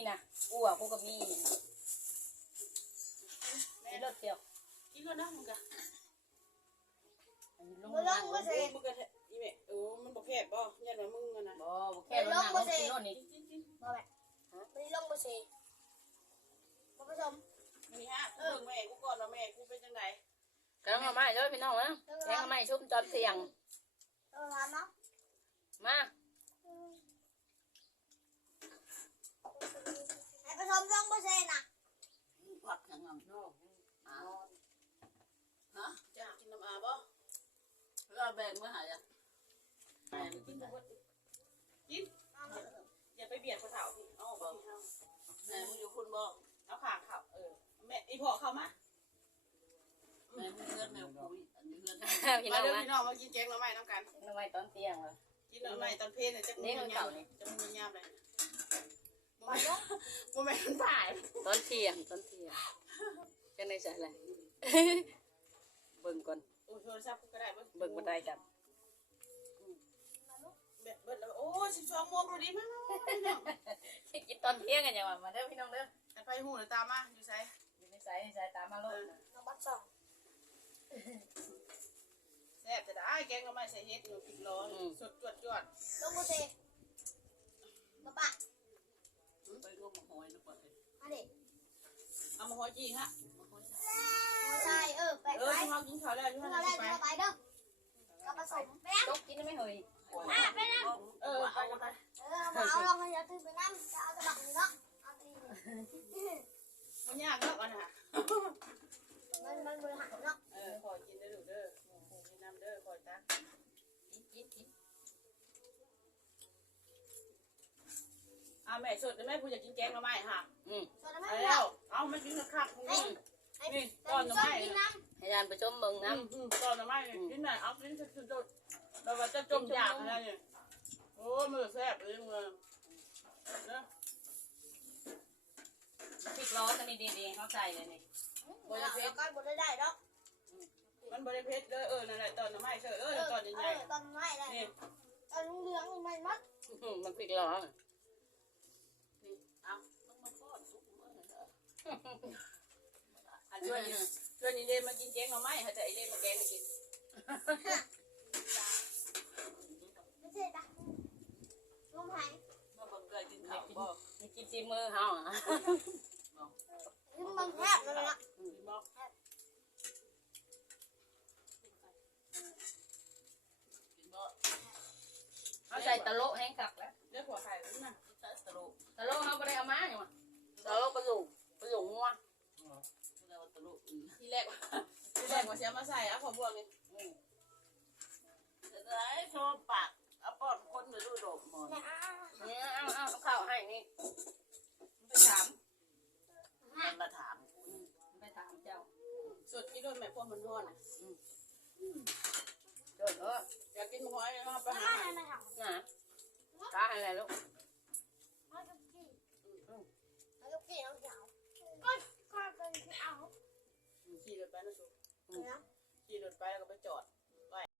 นี่นะกูอ่ะกูก็มีมีรถเดียวกินแล้วนะมึงกะมึงลงมาเสร็จมึงกะอีเมมันบอกแคบบ่ยันว่ามึงกันนะบ่แค่ลงมาเสร็จรถนี่บ่แม่ไม่ลงมาเสร็จมาผสมนี่ฮะเบิ่งแม่กูก่อนว่าแม่กูเป็นจังไดกำลังมาเด้อพี่น้องนะแกงมาชุ่มจอดเสียงทานเนาะมาไอ้ผสมลงมาเสร็จน่ะผักอย่างนั้นฮะจะกินน้ำอาบ่เราแบ่งเมื่อไหร่อ่ะแม่กินบ่กินอย่าไปเบียดคนเฒ่าพี่เอาบ่แม่มึงอยู่คุณบ่เอาข้างเขาแม่อีพ่อเข้ามาแม่มึงเงินแม่คุยอันนี้เงินพี่น้มาองเด้อมาพี่น้องมากินแกงหน่อไม้น้ำกันทำไมตอนเที่ยงล่ะกินหน่อไม้ตอนเพลเนี่ยจะมึงยามจะมึงยามเลยบ่แม่นผ่านตอนเที่ยงจะในใจอะไรเบิ่งก่อนโอ้โทรศัพท์กูก็ได้เบิ่งบ่ได้จับเบิดแล้วโอ้12 โมงดูดิมากินตอนเที่ยงกันอย่างว่ามาเด้อพี่น้องเด้อไปหูตามมาอยู่ไสอยู่ในสายตามมาโลดน้องบัดสองแซ่บจะได้แกงหน่อไม้ใส่เห็ดอยู่พริกร้อนสดจวดลงมาเสร็จกระปะไปร่วมหอยนะก่อนเลยมาดิเอามาหอยจีฮะมาใส่แปะไว้เฮากินข้าวแล้วอยู่มาหั่นเล่นไปมาไปเด้อกับผสมไปนะตกกินไม่เฮยไปนะเอาไปมาเอาลงให้ยาตื้อไปน้ำจะเอาตะบักนี่เนาะเอาตีมันยากเนาะอันน่ะมันบริหารเนาะขอกินได้ดูเด้อกินน้ำเด้อขอตักแม่สดแม่ผู้อยากกินแกงหน่อไม้ค่ะส่วนน้ำไปมันแล้วเอามากินคักนี่ก้อนหน่อไม้ให้ยานไปชมเบิ่งน้ก้อนหน่อไม้กินหน่อยเอากินสุดๆเราว่าจะจมอยากอะไรเนี่ยโอ้มือแซ่บเลยมือเนาะำพริกร้อนอันนี้ดีๆเขาใส่เลยนี่บริหารก้อนบริได้เนาะมันบริเพชรเลยนั่นแหละตอนหน่อไม้เฉยตอนใหญ่ตอนไม่ได้นี่ตอนเหลืองมันมัดมันพริกร้อนนี่เอาต้องมาป้อนทุกมื้อเลยอันช่วยนี่เล่มากินแกงหน่อไม้ค่ะแต่ไอเล่มาแกงกินไม่ใช่ปะลมหายมาบังเกิดกินข้าวบ่มีกินซีมือเขาอ่ะยิ้มบังแทบเลยนะบอกกินบ่เขาใส่ตะโลแห้งกักแล้วเลือกหัวไข่ด้วยนะใส่ตะลุตะโลเขาไม่ได้เอามาอย่างวะตะโลกระดูกงัวเราตะลุทีแรกว่าเสียมาใส่เอาขอบวงนี่จะได้โชว์ปากเอาป้อนคนไปดูดอกหมอนเนี่ยเอาข้าวให้นี่ไปถามมันมาถามไปถามเจ้าสุดที่โดนแม่พวกมันร้อนอ่ะเกิดเอออยากกินหอยนะครับไปหาไม่ทำนะตาอะไรลูกไม่กับกี้ไม่กับกี้เอาเดี๋ยวก็เป็นที่เอาขี่รถไปนะสุนะขี่รถไปแล้วก็ไปจอด